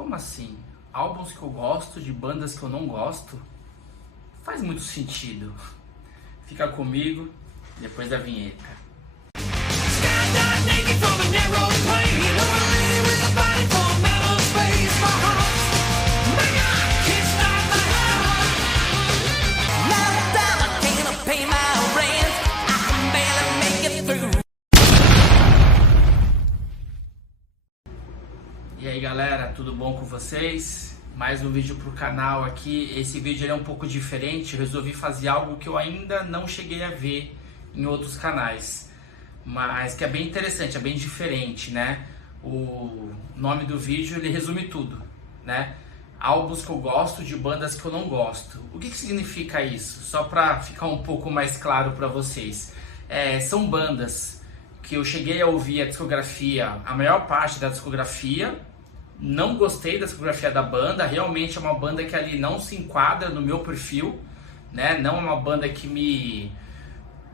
Como assim? Álbuns que eu gosto de bandas que eu não gosto? Faz muito sentido. Fica comigo depois da vinheta. E aí galera, tudo bom com vocês? Mais um vídeo pro canal aqui. Esse vídeo é um pouco diferente, eu resolvi fazer algo que eu ainda não cheguei a ver em outros canais, mas que é bem interessante, é bem diferente, né? O nome do vídeo, ele resume tudo, né? Álbuns que eu gosto de bandas que eu não gosto. O que significa isso? Só para ficar um pouco mais claro para vocês. São bandas que eu cheguei a ouvir a discografia, a maior parte da discografia, não gostei da discografia da banda, realmente é uma banda que ali não se enquadra no meu perfil, né? Não é uma banda que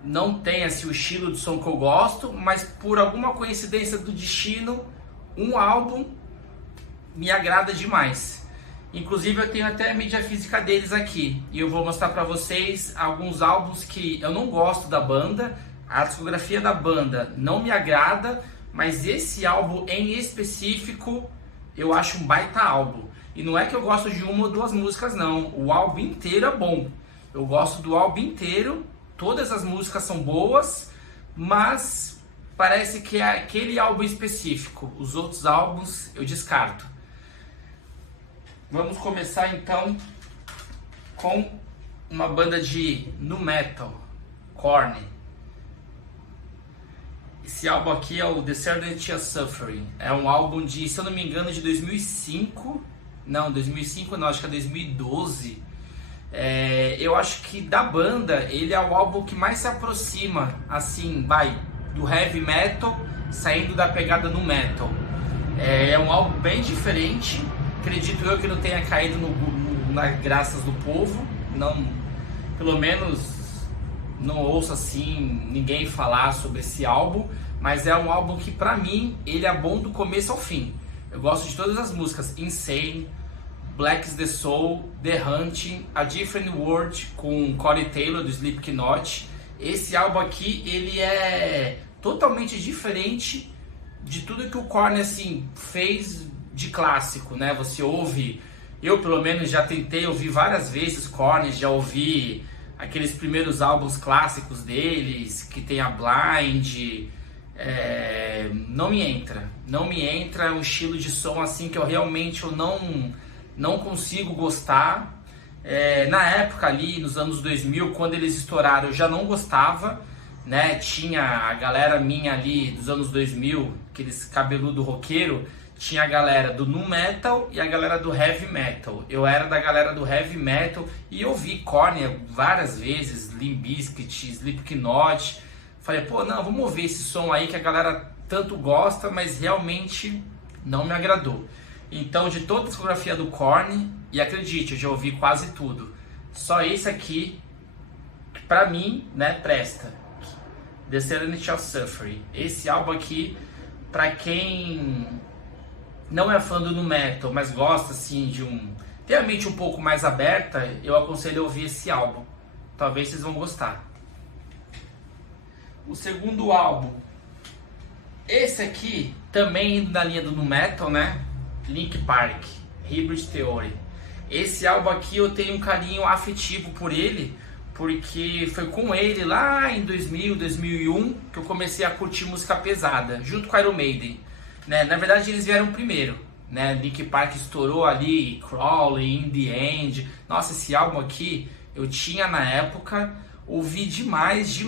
não tem assim, o estilo de som que eu gosto, mas por alguma coincidência do destino, um álbum me agrada demais. Inclusive eu tenho até a mídia física deles aqui, e eu vou mostrar pra vocês alguns álbuns que eu não gosto da banda, a discografia da banda não me agrada, mas esse álbum em específico eu acho um baita álbum. E não é que eu gosto de uma ou duas músicas não, o álbum inteiro é bom. Eu gosto do álbum inteiro, todas as músicas são boas, mas parece que é aquele álbum específico. Os outros álbuns eu descarto. Vamos começar então com uma banda de nu metal, Korn. Esse álbum aqui é o Descendants of Suffering. É um álbum de, se eu não me engano, de 2005. Não, 2005 não, acho que é 2012. Eu acho que da banda, ele é o álbum que mais se aproxima, assim, do heavy metal, saindo da pegada no metal. É um álbum bem diferente. Acredito eu que não tenha caído nas graças do povo. Não, pelo menos não ouço assim ninguém falar sobre esse álbum, mas é um álbum que pra mim ele é bom do começo ao fim. Eu gosto de todas as músicas: Insane, Black is the Soul, The Hunting, A Different World com Corey Taylor do Slipknot. Esse álbum aqui ele é totalmente diferente de tudo que o Korn assim fez de clássico, né? Você ouve, eu pelo menos já tentei ouvir várias vezes Korn, já ouvi aqueles primeiros álbuns clássicos deles, que tem a Blind, não me entra um estilo de som assim que eu realmente não consigo gostar. Na época ali, nos anos 2000, quando eles estouraram, eu já não gostava, né? Tinha a galera minha ali dos anos 2000, aqueles cabeludo roqueiro, tinha a galera do nu metal e a galera do heavy metal. Eu era da galera do heavy metal e eu vi Korn várias vezes, Limp Bizkit, Slipknot. Falei, pô, não, vamos ouvir esse som aí que a galera tanto gosta, mas realmente não me agradou. Então, de toda a discografia do Korn, e acredite, eu já ouvi quase tudo, só esse aqui, pra mim, né, presta. Descendants of Suffering. Esse álbum aqui, pra quem não é fã do nu metal, mas gosta assim tem a mente um pouco mais aberta, eu aconselho a ouvir esse álbum. Talvez vocês vão gostar. O segundo álbum, esse aqui também indo na linha do nu metal, né? Linkin Park, Hybrid Theory. Esse álbum aqui eu tenho um carinho afetivo por ele, porque foi com ele lá em 2000, 2001 que eu comecei a curtir música pesada, junto com Iron Maiden. Né? Na verdade eles vieram primeiro, né? Linkin Park estourou ali, Crawling, In The End. Nossa, esse álbum aqui eu tinha na época, ouvi demais,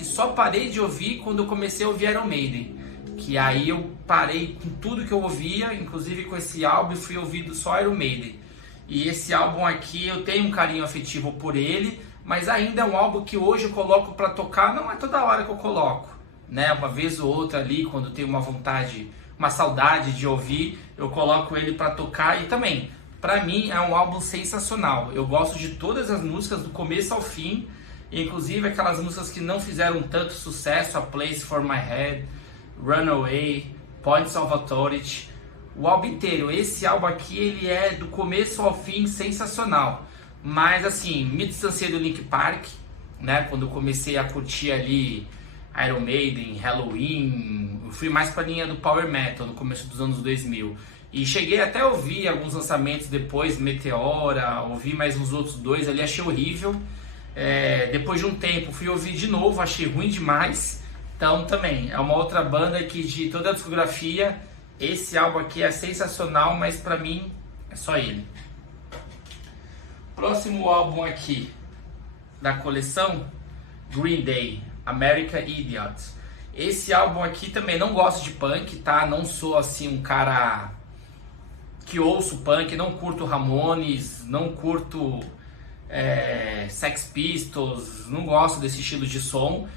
e só parei de ouvir quando eu comecei a ouvir Iron Maiden. Que aí eu parei com tudo que eu ouvia, inclusive com esse álbum, e fui ouvindo só Iron Maiden. E esse álbum aqui eu tenho um carinho afetivo por ele, mas ainda é um álbum que hoje eu coloco pra tocar, não é toda hora que eu coloco, né? Uma vez ou outra ali, quando tenho uma vontade, uma saudade de ouvir, eu coloco ele para tocar. E também, para mim é um álbum sensacional. Eu gosto de todas as músicas do começo ao fim, inclusive aquelas músicas que não fizeram tanto sucesso, A Place for My Head, Runaway, Points of Authority. o álbum inteiro. Esse álbum aqui, ele é do começo ao fim sensacional. Mas assim, me distanciei do Linkin Park, né? Quando eu comecei a curtir ali Iron Maiden, Halloween, eu fui mais pra linha do Power Metal no começo dos anos 2000. E cheguei até a ouvir alguns lançamentos depois, Meteora, ouvi mais uns outros dois ali, achei horrível. Depois de um tempo fui ouvir de novo, achei ruim demais. Então também, é uma outra banda que de toda a discografia, esse álbum aqui é sensacional, mas pra mim é só ele. Próximo álbum aqui da coleção, Green Day, American Idiot. Esse álbum aqui também não gosto de punk, tá? Não sou assim um cara que ouço punk, não curto Ramones, não curto Sex Pistols, não gosto desse estilo de som.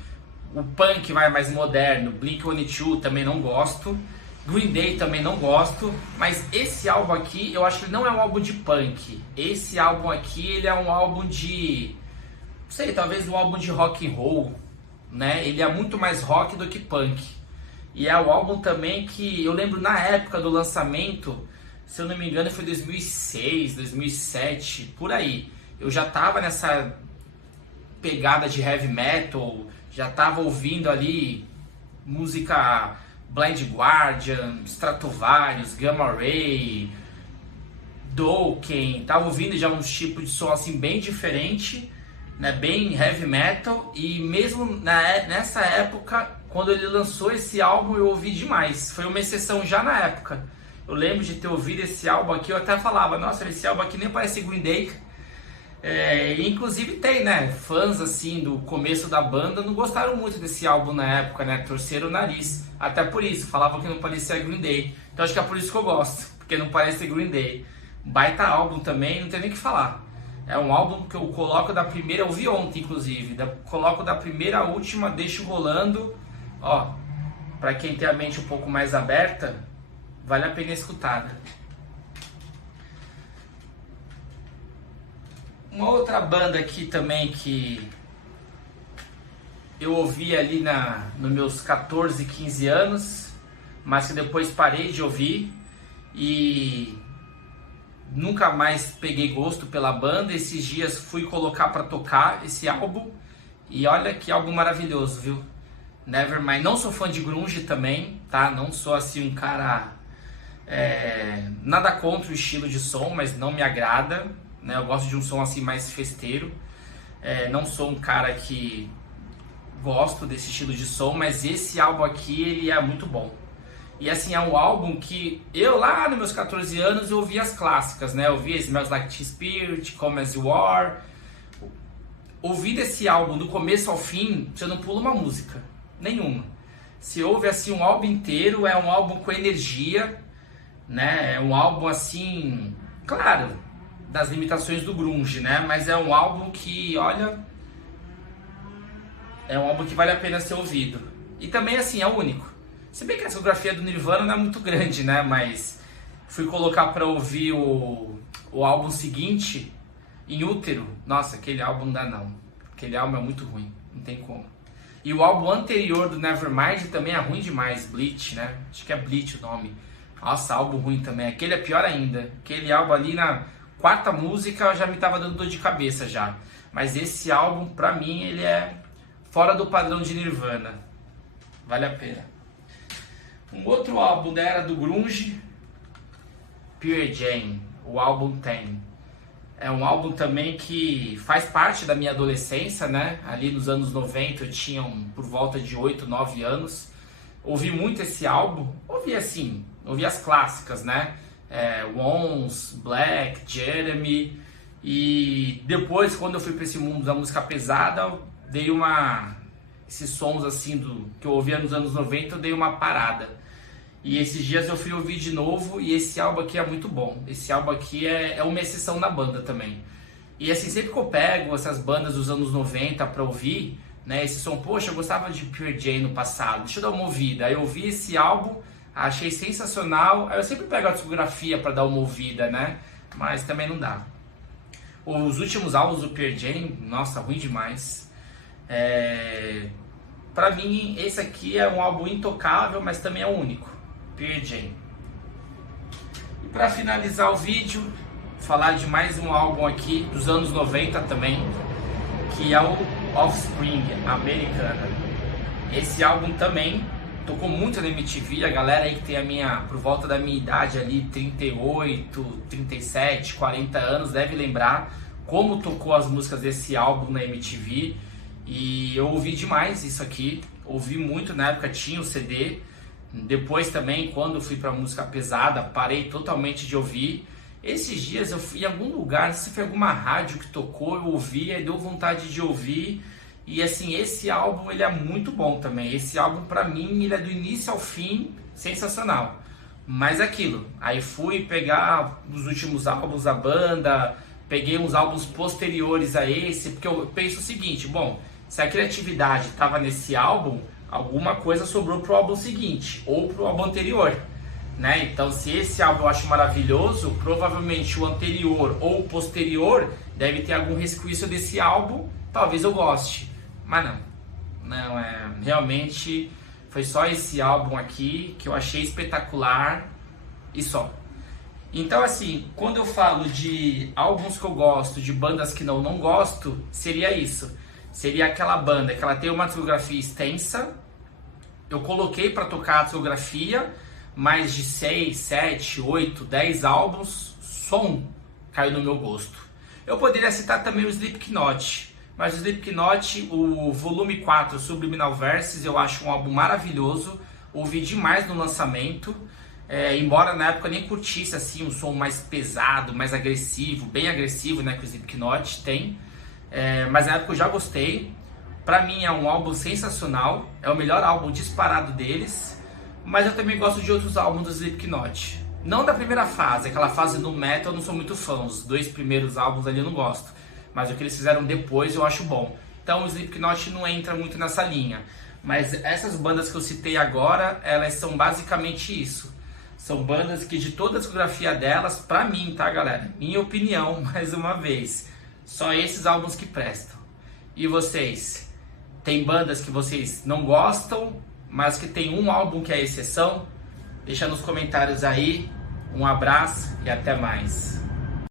O punk vai mais moderno, Blink-182 também não gosto. Green Day também não gosto, mas esse álbum aqui, eu acho que ele não é um álbum de punk. Esse álbum aqui, ele é um álbum de, não sei, talvez um álbum de rock and roll, né? Ele é muito mais rock do que punk. E é um álbum também que eu lembro na época do lançamento, se eu não me engano foi 2006, 2007, por aí. Eu já tava nessa pegada de heavy metal, já tava ouvindo ali música Blind Guardian, Stratovarius, Gamma Ray, Dokken, tava ouvindo já uns tipos de som assim bem diferente, né, bem heavy metal, e mesmo nessa época, quando ele lançou esse álbum, eu ouvi demais. Foi uma exceção já na época. Eu lembro de ter ouvido esse álbum aqui, eu até falava, nossa, esse álbum aqui nem parece Green Day. Inclusive tem, né, fãs assim do começo da banda não gostaram muito desse álbum na época, né, torceram o nariz, até por isso, falavam que não parecia Green Day. Então acho que é por isso que eu gosto, porque não parece Green Day. Baita álbum também, não tem nem o que falar. É um álbum que eu coloco da primeira, eu vi ontem inclusive, coloco da primeira à última, deixo rolando, ó, pra quem tem a mente um pouco mais aberta, vale a pena escutar, né? Uma outra banda aqui também que eu ouvi ali nos meus 14, 15 anos, mas que depois parei de ouvir e nunca mais peguei gosto pela banda. Esses dias fui colocar para tocar esse álbum e olha que álbum maravilhoso, viu? Nevermind. Não sou fã de grunge também, tá? Não sou assim um cara... nada contra o estilo de som, mas não me agrada. Eu gosto de um som assim mais festeiro. Não sou um cara que gosto desse estilo de som, mas esse álbum aqui ele é muito bom. E assim, é um álbum que eu lá nos meus 14 anos eu ouvi as clássicas, né? Eu ouvi Smells Like Teen Spirit, Come As You Are. Ouvindo esse álbum do começo ao fim, você não pula uma música nenhuma. Se ouve assim um álbum inteiro, é um álbum com energia, né? É um álbum assim, claro, das limitações do grunge, né? Mas é um álbum que, olha, é um álbum que vale a pena ser ouvido. E também, assim, é o único. Se bem que a discografia do Nirvana não é muito grande, né? Mas fui colocar pra ouvir o álbum seguinte, Em Útero. Nossa, aquele álbum não dá não. Aquele álbum é muito ruim, não tem como. E o álbum anterior do Nevermind também é ruim demais, Bleach, né? Acho que é Bleach o nome. Nossa, álbum ruim também. Aquele é pior ainda. Aquele álbum ali na quarta música já me tava dando dor de cabeça já. Mas esse álbum, pra mim, ele é fora do padrão de Nirvana. Vale a pena. Um outro álbum da era do grunge, Pearl Jam, o álbum Ten. É um álbum também que faz parte da minha adolescência, né? Ali nos anos 90 eu tinha por volta de 8, 9 anos. Ouvi muito esse álbum, ouvi assim, ouvi as clássicas, né? Once, Black, Jeremy. E depois, quando eu fui para esse mundo da música pesada, eu dei esses sons assim que eu ouvia nos anos 90, eu dei uma parada. E esses dias eu fui ouvir de novo e esse álbum aqui é muito bom. Esse álbum aqui é uma exceção na banda também. E assim, sempre que eu pego essas bandas dos anos 90 para ouvir, né, esse som, poxa, eu gostava de Pearl Jam no passado, deixa eu dar uma ouvida. Aí eu ouvi esse álbum, achei sensacional. Aí eu sempre pego a discografia para dar uma ouvida, né? Mas também não dá. Os últimos álbuns do Pearl Jam, nossa, ruim demais. Pra mim, esse aqui é um álbum intocável, mas também é o único. Pearl Jam. E para finalizar o vídeo, falar de mais um álbum aqui dos anos 90 também, que é o Offspring, Americana. Esse álbum também tocou muito na MTV. A galera aí que tem por volta da minha idade ali, 38, 37, 40 anos, deve lembrar como tocou as músicas desse álbum na MTV. E eu ouvi demais isso aqui, ouvi muito, na época tinha o CD. Depois também, quando fui pra música pesada, parei totalmente de ouvir. Esses dias eu fui em algum lugar, não sei se foi alguma rádio que tocou, eu ouvi, aí deu vontade de ouvir. E assim, esse álbum ele é muito bom também. Esse álbum pra mim, ele é do início ao fim, sensacional. Mas aquilo, aí fui pegar os últimos álbuns da banda, peguei uns álbuns posteriores a esse, porque eu penso o seguinte, bom, se a criatividade estava nesse álbum, alguma coisa sobrou pro álbum seguinte, ou pro álbum anterior, né? Então, se esse álbum eu acho maravilhoso, provavelmente o anterior ou o posterior deve ter algum resquício desse álbum, talvez eu goste. Mas não, realmente foi só esse álbum aqui que eu achei espetacular e só. Então assim, quando eu falo de álbuns que eu gosto, de bandas que não gosto, seria isso. Seria aquela banda que ela tem uma discografia extensa, eu coloquei para tocar a discografia, mais de 6, 7, 8, 10 álbuns, só um caiu no meu gosto. Eu poderia citar também o Slipknot, mas o Slipknot, o volume 4, Subliminal Verses, eu acho um álbum maravilhoso, ouvi demais no lançamento, embora na época eu nem curtisse assim, um som mais pesado, mais agressivo, bem agressivo, né, que o Slipknot tem, mas na época eu já gostei. Pra mim é um álbum sensacional, é o melhor álbum disparado deles, mas eu também gosto de outros álbuns do Slipknot. Não da primeira fase, aquela fase do metal eu não sou muito fã, os 2 primeiros álbuns ali eu não gosto. Mas o que eles fizeram depois eu acho bom. Então o Slipknot não entra muito nessa linha. Mas essas bandas que eu citei agora, elas são basicamente isso. São bandas que de toda a discografia delas, pra mim, tá galera? Minha opinião, mais uma vez, só esses álbuns que prestam. E vocês? Tem bandas que vocês não gostam, mas que tem um álbum que é exceção? Deixa nos comentários aí. Um abraço e até mais.